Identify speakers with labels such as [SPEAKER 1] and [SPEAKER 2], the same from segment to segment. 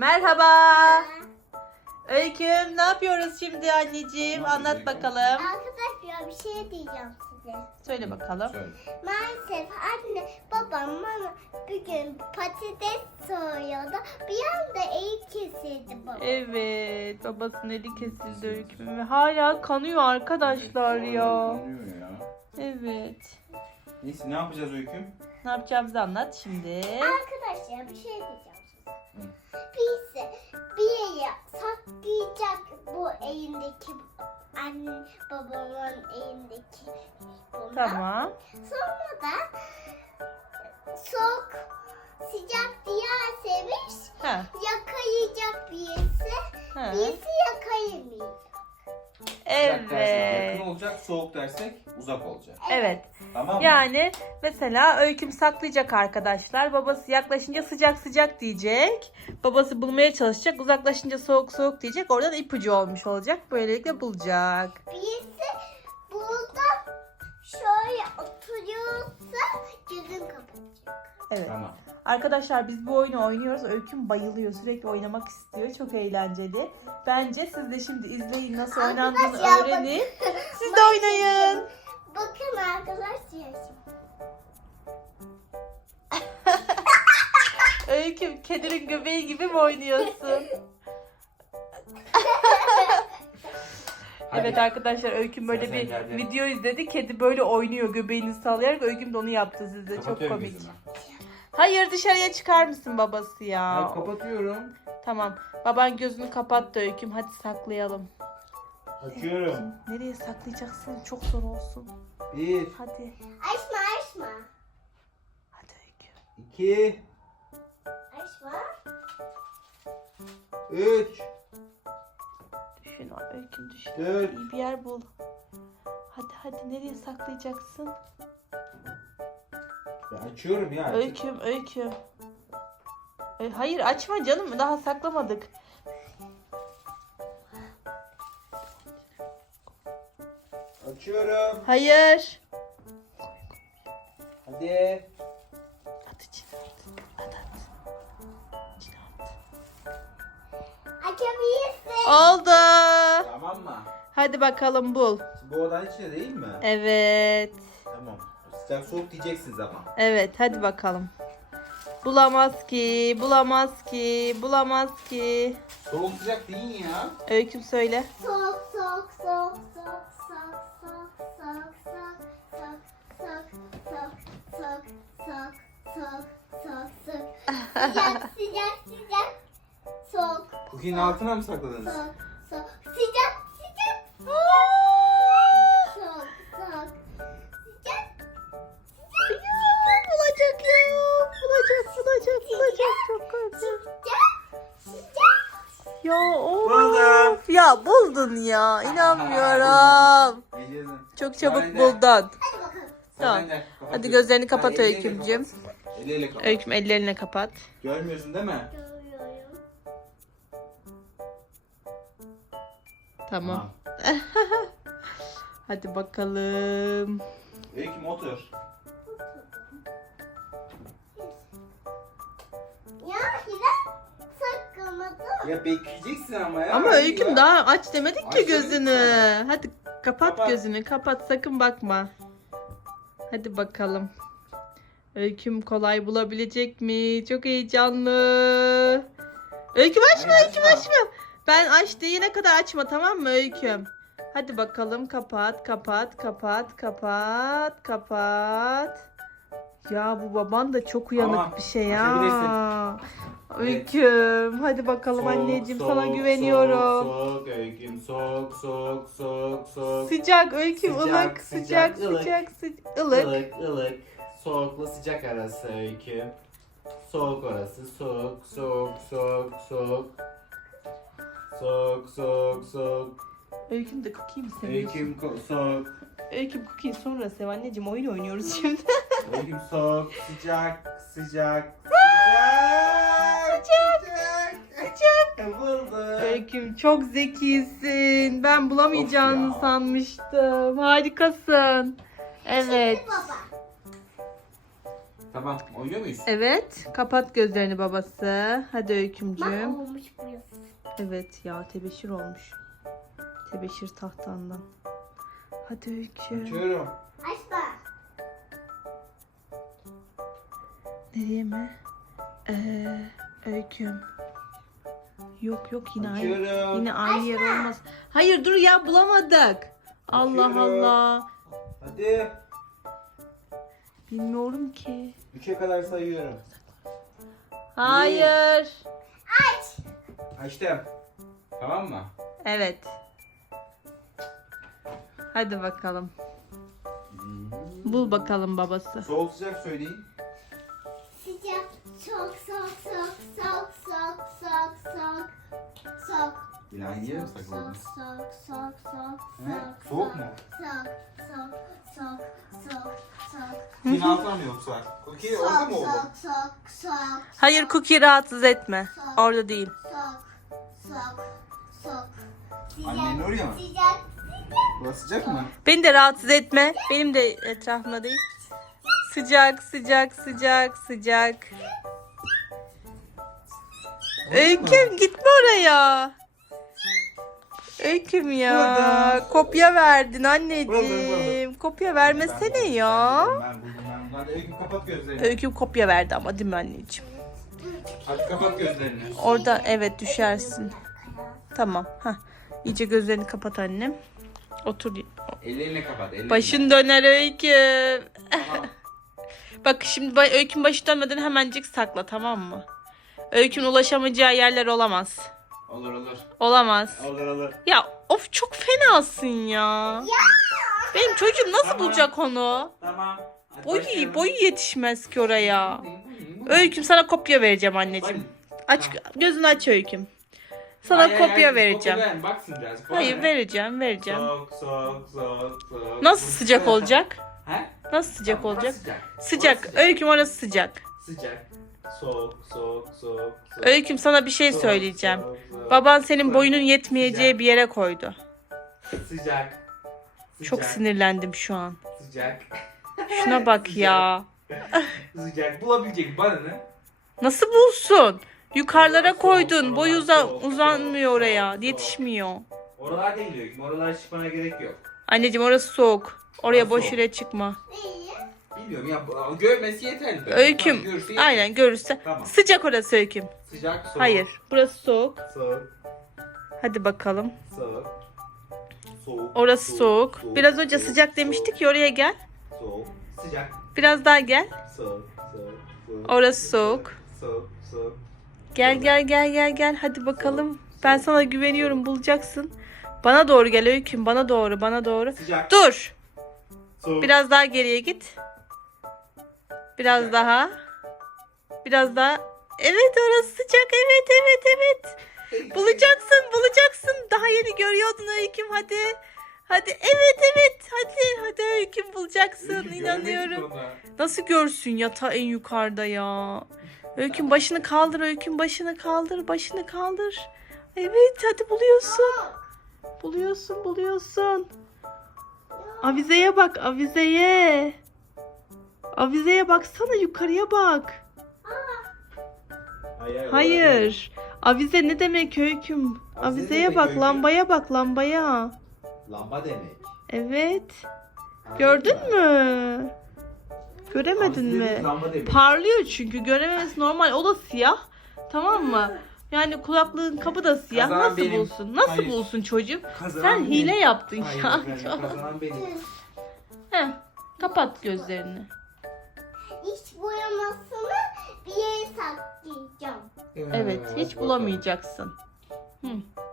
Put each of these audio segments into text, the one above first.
[SPEAKER 1] Merhaba. Öyküm, ne yapıyoruz şimdi anneciğim? Anlat bakalım.
[SPEAKER 2] Arkadaşlar bir şey diyeceğim size.
[SPEAKER 1] Söyle bakalım.
[SPEAKER 3] Söyle.
[SPEAKER 2] Maalesef anne babam bana bugün patates soruyordu. Bir anda eli kesildi baba.
[SPEAKER 1] Evet, babasının eli kesildi Öyküm ve hala kanıyor arkadaşlar ya.
[SPEAKER 3] Yanıyor ya.
[SPEAKER 1] Evet.
[SPEAKER 3] Neyse ne yapacağız Öyküm?
[SPEAKER 1] Ne yapacağımızı anlat şimdi.
[SPEAKER 2] Arkadaşlar bir şey diyeceğim size. Birisi bir yere saklayacak bu elindeki anne babamın elindeki bunu.
[SPEAKER 1] Tamam.
[SPEAKER 2] Sonra da soğuk sıcak diyerseniz
[SPEAKER 1] Ha.
[SPEAKER 2] yakalayacak birisi.
[SPEAKER 1] Ha.
[SPEAKER 2] Birisi yakalaymayacak.
[SPEAKER 3] Sıcak dersek yakın
[SPEAKER 1] Evet.
[SPEAKER 3] olacak, soğuk dersek uzak olacak.
[SPEAKER 1] Evet.
[SPEAKER 3] Tamam mı?
[SPEAKER 1] Yani mesela Öyküm saklayacak arkadaşlar. Babası yaklaşınca sıcak sıcak diyecek. Babası bulmaya çalışacak. Uzaklaşınca soğuk soğuk diyecek. Oradan ipucu olmuş olacak. Böylelikle bulacak.
[SPEAKER 2] Birisi burada şöyle oturuyorsa gözün kapatacak.
[SPEAKER 1] Evet.
[SPEAKER 3] Tamam.
[SPEAKER 1] Arkadaşlar biz bu oyunu oynuyoruz. Öyküm bayılıyor. Sürekli oynamak istiyor. Çok eğlenceli. Bence siz de şimdi izleyin nasıl oynandığını
[SPEAKER 2] Arkadaşlar,
[SPEAKER 1] öğrenin.
[SPEAKER 2] bakın.
[SPEAKER 1] Siz de oynayın.
[SPEAKER 2] Bakın arkadaşlar şimdi.
[SPEAKER 1] Öyküm kedinin göbeği gibi mi oynuyorsun? Evet arkadaşlar Öyküm böyle
[SPEAKER 3] Sen
[SPEAKER 1] bir
[SPEAKER 3] geldin.
[SPEAKER 1] video izledi. Kedi böyle oynuyor göbeğini sallayarak. Öyküm de onu yaptı sizde. Çok
[SPEAKER 3] Kapatıyorum
[SPEAKER 1] komik.
[SPEAKER 3] gözümü.
[SPEAKER 1] Hayır dışarıya çıkar mısın babası ya?
[SPEAKER 3] Hayır, kapatıyorum.
[SPEAKER 1] Tamam. Baban gözünü kapattı Öyküm. Hadi saklayalım.
[SPEAKER 3] Açıyorum.
[SPEAKER 1] Nereye saklayacaksın? Çok zor olsun.
[SPEAKER 3] 1,
[SPEAKER 1] Hadi.
[SPEAKER 2] Açma açma.
[SPEAKER 1] Hadi Öyküm.
[SPEAKER 3] 2,
[SPEAKER 2] Açma.
[SPEAKER 3] 3.
[SPEAKER 1] Düşün Öyküm düşün.
[SPEAKER 3] Dört.
[SPEAKER 1] İyi bir yer bul. Hadi nereye saklayacaksın?
[SPEAKER 3] Ben açıyorum ya.
[SPEAKER 1] Öyküm. Hayır açma canım. Daha saklamadık.
[SPEAKER 3] Açıyorum.
[SPEAKER 1] Hayır.
[SPEAKER 3] Hadi.
[SPEAKER 1] At içine at. At. İçine at.
[SPEAKER 2] Açabilirsin.
[SPEAKER 1] Oldu.
[SPEAKER 3] Tamam mı?
[SPEAKER 1] Hadi bakalım bul.
[SPEAKER 3] Şimdi bu odanın içinde değil mi?
[SPEAKER 1] Evet.
[SPEAKER 3] Tamam. Sıcak soğuk diyeceksiniz ama.
[SPEAKER 1] Evet hadi bakalım. Bulamaz ki.
[SPEAKER 3] Soğuk sıcak deyin ya.
[SPEAKER 1] Öyküm söyle.
[SPEAKER 2] Soğuk soğuk soğuk soğuk soğuk soğuk soğuk soğuk soğuk soğuk soğuk soğuk soğuk soğuk soğuk sıcak sıcak sıcak soğuk
[SPEAKER 3] Cookie'nin altına mı sakladınız?
[SPEAKER 2] soğuk soğuk sıcak sıcak soğuk soğuk sıcak
[SPEAKER 1] Bulacak ya. Bulacak. Çok korkuyorum.
[SPEAKER 2] sıcak
[SPEAKER 1] Ya
[SPEAKER 3] Buldum.
[SPEAKER 1] of. Ya buldun ya. İnanmıyorum.
[SPEAKER 3] Geliyorum.
[SPEAKER 1] Çok çabuk
[SPEAKER 3] Yani de-
[SPEAKER 1] buldun.
[SPEAKER 2] hadi bakalım.
[SPEAKER 1] Tamam.
[SPEAKER 3] Sen de
[SPEAKER 1] Hadi
[SPEAKER 3] kapatıyorum.
[SPEAKER 1] gözlerini kapat
[SPEAKER 3] Hadi,
[SPEAKER 1] Öykümcüğüm.
[SPEAKER 3] Eliyle kapat.
[SPEAKER 1] Öyküm ellerini kapat.
[SPEAKER 3] Görmüyorsun değil mi?
[SPEAKER 2] Görüyorum.
[SPEAKER 1] Tamam. Hadi bakalım.
[SPEAKER 3] Öyküm otur.
[SPEAKER 2] Ya yine saklamadım.
[SPEAKER 3] Ya bekleyeceksin ama ya.
[SPEAKER 1] Ama
[SPEAKER 3] Hadi
[SPEAKER 1] Öyküm
[SPEAKER 3] ya.
[SPEAKER 1] daha aç demedik ki
[SPEAKER 3] Aç demedik
[SPEAKER 1] gözünü.
[SPEAKER 3] sana.
[SPEAKER 1] Hadi kapat
[SPEAKER 3] Kapat.
[SPEAKER 1] gözünü. Kapat sakın bakma. Hadi bakalım. Öyküm kolay bulabilecek mi? Çok heyecanlı. Öyküm açma,
[SPEAKER 3] Hayır,
[SPEAKER 1] Öyküm
[SPEAKER 3] açma.
[SPEAKER 1] açma. Ben aç diyene kadar açma tamam mı Öyküm? Hadi bakalım kapat. Ya bu baban da çok uyanık
[SPEAKER 3] Tamam,
[SPEAKER 1] bir şey ya.
[SPEAKER 3] açabilirsin.
[SPEAKER 1] Öyküm hadi bakalım
[SPEAKER 3] Soğuk,
[SPEAKER 1] anneciğim
[SPEAKER 3] soğuk,
[SPEAKER 1] sana güveniyorum.
[SPEAKER 3] Soğuk Öyküm soğuk.
[SPEAKER 1] Sıcak Öyküm
[SPEAKER 3] Sıcak,
[SPEAKER 1] ılık
[SPEAKER 3] sıcak,
[SPEAKER 1] ılık.
[SPEAKER 3] ılık. Soğukla sıcak arası Öyküm. Soğuk orası soğuk.
[SPEAKER 1] Öyküm de cookie mi seviyorsun?
[SPEAKER 3] Öyküm soğuk.
[SPEAKER 1] Öyküm cookie sonra sev anneciğim oyun oynuyoruz şimdi.
[SPEAKER 3] Öyküm soğuk sıcak.
[SPEAKER 1] Sıcak.
[SPEAKER 3] Buldum.
[SPEAKER 1] Öyküm çok zekisin. Ben bulamayacağını
[SPEAKER 3] Of ya.
[SPEAKER 1] sanmıştım. Harikasın. Evet.
[SPEAKER 2] Baba.
[SPEAKER 3] Tamam. Oynuyor muyuz?
[SPEAKER 1] Evet. Kapat gözlerini babası. Hadi
[SPEAKER 2] Bak
[SPEAKER 1] Öykümcüğüm.
[SPEAKER 2] olmuş burası.
[SPEAKER 1] Evet ya tebeşir olmuş. Tebeşir tahtandan. Hadi Öykü.
[SPEAKER 3] Açıyorum.
[SPEAKER 2] Açma.
[SPEAKER 1] Nereye mi? Öyküm. Yok yine aynı.
[SPEAKER 3] Açıyorum.
[SPEAKER 1] Yine aynı yer olmaz. Hayır dur ya bulamadık. Allah
[SPEAKER 3] Açıyorum.
[SPEAKER 1] Allah.
[SPEAKER 3] Hadi.
[SPEAKER 1] Bilmiyorum ki.
[SPEAKER 3] 3'e kadar sayıyorum.
[SPEAKER 1] Hayır.
[SPEAKER 3] Açtım. Tamam mı?
[SPEAKER 1] Evet. Hadi bakalım. Bul bakalım babası.
[SPEAKER 3] Soğuk sıcak söyleyin.
[SPEAKER 2] Sıcak. Soğuk soğuk soğuk soğuk soğuk soğuk soğuk soğuk.
[SPEAKER 3] Yine aynı yere mi
[SPEAKER 2] Soğuk
[SPEAKER 3] sakladınız?
[SPEAKER 2] soğuk soğuk soğuk
[SPEAKER 3] He? Soğuk mu?
[SPEAKER 2] Soğuk soğuk soğuk soğuk soğuk.
[SPEAKER 3] Yine altına mı yoksa? Cookie orada mı oldu?
[SPEAKER 2] Soğuk soğuk soğuk.
[SPEAKER 1] Hayır Cookie rahatsız etme. Orada değil.
[SPEAKER 2] Soğuk soğuk soğuk.
[SPEAKER 3] Annenin oraya mı?
[SPEAKER 2] Sıcak.
[SPEAKER 3] Burası sıcak mı?
[SPEAKER 1] Beni de rahatsız etme. Benim de etrafımda değil. Sıcak sıcak sıcak sıcak. Öyküm gitme oraya. Öyküm ya.
[SPEAKER 3] Burada.
[SPEAKER 1] Kopya verdin
[SPEAKER 3] Burada.
[SPEAKER 1] anneciğim. Kopya vermesene ya.
[SPEAKER 3] Ben buldum. Hadi Öyküm kapat gözlerini.
[SPEAKER 1] Öyküm kopya verdi ama değil mi anneciğim?
[SPEAKER 3] Hadi kapat gözlerini.
[SPEAKER 1] Orada evet düşersin. Tamam. Hah. İyice gözlerini kapat annem. Otur.
[SPEAKER 3] Ellerini kapat. Ellerini.
[SPEAKER 1] Başın döner Öyküm.
[SPEAKER 3] Tamam.
[SPEAKER 1] Bak şimdi Öyküm başı dönmeden hemencik sakla tamam mı? Öykümün ulaşamayacağı yerler olamaz.
[SPEAKER 3] Olur olur.
[SPEAKER 1] Olamaz.
[SPEAKER 3] Olur olur.
[SPEAKER 1] Ya of çok fenasın ya. Benim çocuğum nasıl
[SPEAKER 3] Tamam.
[SPEAKER 1] bulacak onu?
[SPEAKER 3] Tamam. Hadi başlayalım.
[SPEAKER 1] Boyu yetişmez ki oraya.
[SPEAKER 3] Buyurun.
[SPEAKER 1] Öyküm sana kopya vereceğim anneciğim. Aç gözünü aç Öyküm. Sana
[SPEAKER 3] Hayır,
[SPEAKER 1] kopya
[SPEAKER 3] hayır,
[SPEAKER 1] vereceğim.
[SPEAKER 3] kopya ver, baksın biraz.
[SPEAKER 1] Hayır
[SPEAKER 3] Ver.
[SPEAKER 1] vereceğim.
[SPEAKER 3] Soğuk.
[SPEAKER 1] Nasıl sıcak olacak?
[SPEAKER 3] He?
[SPEAKER 1] Nasıl sıcak
[SPEAKER 3] Tamam,
[SPEAKER 1] olacak?
[SPEAKER 3] Sıcak.
[SPEAKER 1] Sıcak.
[SPEAKER 3] Orası
[SPEAKER 1] Öyküm orası sıcak.
[SPEAKER 3] Sıcak. Soğuk.
[SPEAKER 1] Öyküm sana bir şey
[SPEAKER 3] Soğuk,
[SPEAKER 1] söyleyeceğim.
[SPEAKER 3] soğuk.
[SPEAKER 1] Baban senin
[SPEAKER 3] Soğuk.
[SPEAKER 1] boyunun yetmeyeceği
[SPEAKER 3] Sıcak.
[SPEAKER 1] bir yere koydu.
[SPEAKER 3] Sıcak.
[SPEAKER 1] Çok sinirlendim şu an.
[SPEAKER 3] Sıcak.
[SPEAKER 1] Şuna bak ya.
[SPEAKER 3] Sıcak. Bulabilecek bana ne?
[SPEAKER 1] Nasıl bulsun? Yukarılara
[SPEAKER 3] Soğuk,
[SPEAKER 1] koydun.
[SPEAKER 3] soğuk,
[SPEAKER 1] Boyu
[SPEAKER 3] soğuk,
[SPEAKER 1] uzanmıyor
[SPEAKER 3] soğuk,
[SPEAKER 1] oraya.
[SPEAKER 3] soğuk.
[SPEAKER 1] Yetişmiyor.
[SPEAKER 3] Oralar değil Öyküm. Oralara çıkmana gerek yok.
[SPEAKER 1] Anneciğim orası soğuk. Oraya
[SPEAKER 3] Orası
[SPEAKER 1] boş
[SPEAKER 3] soğuk.
[SPEAKER 1] yere çıkma.
[SPEAKER 2] İyi.
[SPEAKER 3] Bilmiyorum ya görmesi yeterli. Tamam,
[SPEAKER 1] Öyküm.
[SPEAKER 3] görürse yeter.
[SPEAKER 1] Aynen görürse.
[SPEAKER 3] Tamam.
[SPEAKER 1] Sıcak orası Öyküm.
[SPEAKER 3] Sıcak, soğuk.
[SPEAKER 1] Hayır. Burası soğuk.
[SPEAKER 3] Soğuk,
[SPEAKER 1] Hadi bakalım.
[SPEAKER 3] soğuk. Soğuk.
[SPEAKER 1] Orası soğuk. Biraz önce sıcak demiştik ya oraya gel.
[SPEAKER 3] Soğuk, sıcak.
[SPEAKER 1] Biraz daha gel.
[SPEAKER 3] Soğuk.
[SPEAKER 1] Orası soğuk.
[SPEAKER 3] Soğuk.
[SPEAKER 1] Gel. Hadi bakalım. Ben sana güveniyorum bulacaksın. Bana doğru gel Öyküm. Bana doğru.
[SPEAKER 3] Sıcak.
[SPEAKER 1] Dur.
[SPEAKER 3] Soğuk.
[SPEAKER 1] Biraz daha geriye git. Biraz daha. Evet orası sıcak. Evet. Bulacaksın. Daha yeni görüyordun Öyküm hadi. Evet. Hadi Öyküm bulacaksın.
[SPEAKER 3] Öyküm,
[SPEAKER 1] İnanıyorum.
[SPEAKER 3] görmedik onu.
[SPEAKER 1] Nasıl görsün ya ta en yukarıda ya. Öyküm başını kaldır. Başını kaldır. Evet hadi buluyorsun. Avizeye bak avizeye. Avizeye baksana yukarıya bak. Hayır. Avize ne demek Öyküm?
[SPEAKER 3] Avize
[SPEAKER 1] Avizeye
[SPEAKER 3] demek
[SPEAKER 1] bak
[SPEAKER 3] Öyküm.
[SPEAKER 1] lambaya bak lambaya.
[SPEAKER 3] Lamba demek.
[SPEAKER 1] Evet. Gördün mü? Göremedin
[SPEAKER 3] Avize
[SPEAKER 1] mi?
[SPEAKER 3] demek, lamba demek.
[SPEAKER 1] Parlıyor çünkü göremez normal. O da siyah. Tamam mı? Yani kulaklığın kapı da siyah.
[SPEAKER 3] Kazanan
[SPEAKER 1] Nasıl
[SPEAKER 3] benim.
[SPEAKER 1] bulsun? Nasıl
[SPEAKER 3] Hayır.
[SPEAKER 1] bulsun çocuğum?
[SPEAKER 3] Kazanan
[SPEAKER 1] Sen
[SPEAKER 3] benim.
[SPEAKER 1] hile yaptın
[SPEAKER 3] Hayır
[SPEAKER 1] ya.
[SPEAKER 3] efendim, kazanan benim.
[SPEAKER 1] Heh, kapat gözlerini.
[SPEAKER 2] İç boyamasını bir yere saklayacağım.
[SPEAKER 1] Evet, hiç
[SPEAKER 3] bakalım.
[SPEAKER 1] bulamayacaksın. Hı.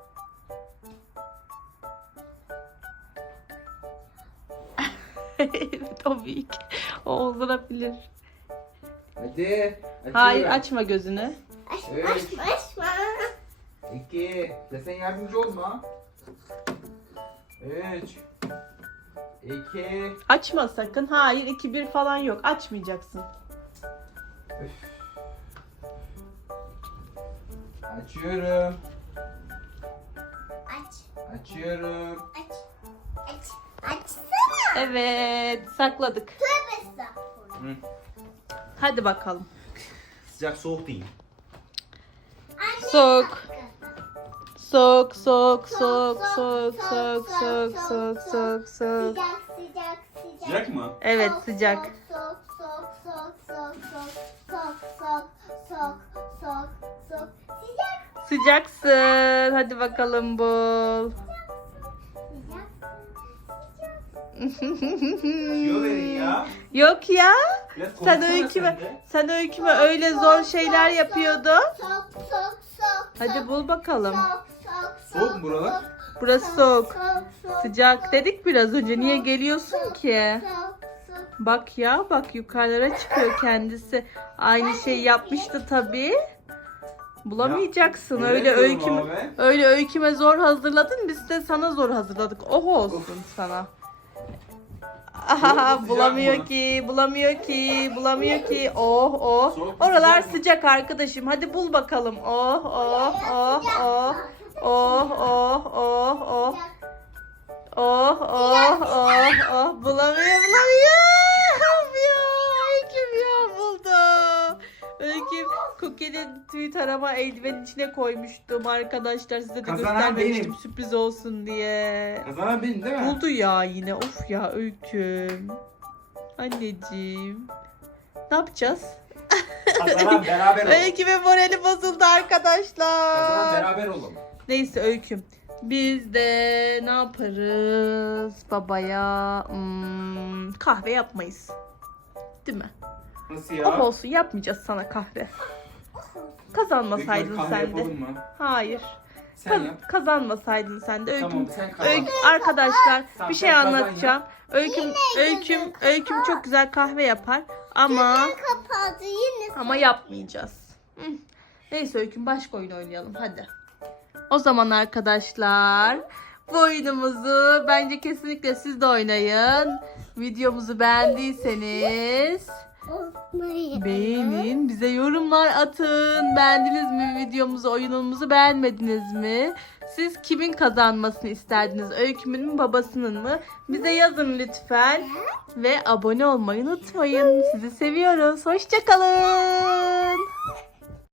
[SPEAKER 1] Evet, o büyük. O olabilir.
[SPEAKER 3] Hadi.
[SPEAKER 1] Hayır, açma gözünü.
[SPEAKER 3] Evet.
[SPEAKER 2] Açma.
[SPEAKER 3] 2. Sen yardımcı olma. 3. 2.
[SPEAKER 1] Açma sakın. Hayır, 2-1 falan yok. Açmayacaksın.
[SPEAKER 3] Açıyorum.
[SPEAKER 2] Aç.
[SPEAKER 3] Açıyorum.
[SPEAKER 2] Açsana.
[SPEAKER 1] Evet, sakladık.
[SPEAKER 2] Tövbe estağfurullah.
[SPEAKER 3] Hı.
[SPEAKER 1] Hadi bakalım.
[SPEAKER 3] Sıcak soğuk değil.
[SPEAKER 2] Anne
[SPEAKER 1] Soğuk.
[SPEAKER 2] sakın.
[SPEAKER 1] Soğuk soğuk soğuk soğuk soğuk soğuk soğuk soğuk soğuk.
[SPEAKER 2] Sıcak sıcak sıcak.
[SPEAKER 3] Sıcak mı?
[SPEAKER 1] Evet
[SPEAKER 2] Soğuk,
[SPEAKER 1] sıcak.
[SPEAKER 2] Soğuk soğuk soğuk soğuk soğuk soğuk soğuk soğuk soğuk. Sıcak
[SPEAKER 1] Sıcaksın. Hadi bakalım bul.
[SPEAKER 2] sıcak
[SPEAKER 3] Yiyor verin ya.
[SPEAKER 1] Yok ya.
[SPEAKER 3] Biraz
[SPEAKER 1] Sen
[SPEAKER 3] konuşsana
[SPEAKER 1] öyküme,
[SPEAKER 3] sen de.
[SPEAKER 1] sen öyküme öyle zor şeyler yapıyordun.
[SPEAKER 2] Soğuk soğuk soğuk.
[SPEAKER 1] Hadi bul bakalım.
[SPEAKER 2] Soğuk soğuk
[SPEAKER 3] Soğuk mu buralar?
[SPEAKER 1] Burası soğuk.
[SPEAKER 2] soğuk.
[SPEAKER 1] Sıcak dedik biraz önce. Niye geliyorsun ki?
[SPEAKER 2] Soğuk soğuk.
[SPEAKER 1] Bak ya bak yukarılara çıkıyor kendisi. Aynı şeyi yapmıştı tabii. Bulamayacaksın.
[SPEAKER 3] Ya,
[SPEAKER 1] Öyle
[SPEAKER 3] evet
[SPEAKER 1] öyküme,
[SPEAKER 3] diyorum abi.
[SPEAKER 1] öyle öyküme zor hazırladın. Biz de sana zor hazırladık. Oh olsun sana. Aha,
[SPEAKER 3] Soğuk,
[SPEAKER 1] bulamıyor
[SPEAKER 3] sıcak mı?
[SPEAKER 1] ki, bulamıyor ki, bulamıyor ki. Oh oh.
[SPEAKER 3] Soğuk mu,
[SPEAKER 1] Oralar
[SPEAKER 3] sıcak mı?
[SPEAKER 1] sıcak arkadaşım. Hadi bul bakalım. Oh oh oh oh. Oh oh oh oh. Oh oh oh oh. Bulamıyor bulamıyor. Ya Öyküm ya buldu. Öyküm Cookie'nin tüy tarama eldivenin içine koymuştum arkadaşlar. Size de
[SPEAKER 3] Kazanan
[SPEAKER 1] göstermemiştim
[SPEAKER 3] benim.
[SPEAKER 1] sürpriz olsun diye.
[SPEAKER 3] Kazanan benim değil mi?
[SPEAKER 1] Buldu ya yine. Of ya Öyküm. Anneciğim. Ne yapacağız?
[SPEAKER 3] Kazanan beraber olalım.
[SPEAKER 1] Öyküm'ün morali bozuldu
[SPEAKER 3] Kazanan
[SPEAKER 1] arkadaşlar.
[SPEAKER 3] beraber olalım.
[SPEAKER 1] Neyse Öyküm. Biz de ne yaparız babaya? Kahve yapmayız. Değil mi?
[SPEAKER 3] Nasıl
[SPEAKER 1] Of
[SPEAKER 3] ya?
[SPEAKER 1] olsun yapmayacağız sana kahve. Kazanmasaydın
[SPEAKER 3] Kahve
[SPEAKER 1] sen de.
[SPEAKER 3] yapalım mı?
[SPEAKER 1] Hayır.
[SPEAKER 3] Sen yap.
[SPEAKER 1] Kazanmasaydın sen de. Öyküm.
[SPEAKER 3] Tamam sen kazan.
[SPEAKER 1] Arkadaşlar
[SPEAKER 3] Tamam,
[SPEAKER 1] bir şey
[SPEAKER 3] sen kazan
[SPEAKER 1] anlatacağım. Öyküm çok güzel kahve yapar ama
[SPEAKER 2] Kapadı yine.
[SPEAKER 1] yapmayacağız. Neyse Öyküm başka oyun oynayalım hadi. O zaman arkadaşlar bu oyunumuzu bence kesinlikle siz de oynayın. Videomuzu beğendiyseniz beğenin, bize yorumlar atın. Beğendiniz mi videomuzu, oyunumuzu beğenmediniz mi? Siz kimin kazanmasını isterdiniz? Öykümün mü, babasının mı? Bize yazın lütfen. Ve abone olmayı unutmayın. Sizi seviyoruz. Hoşça kalın.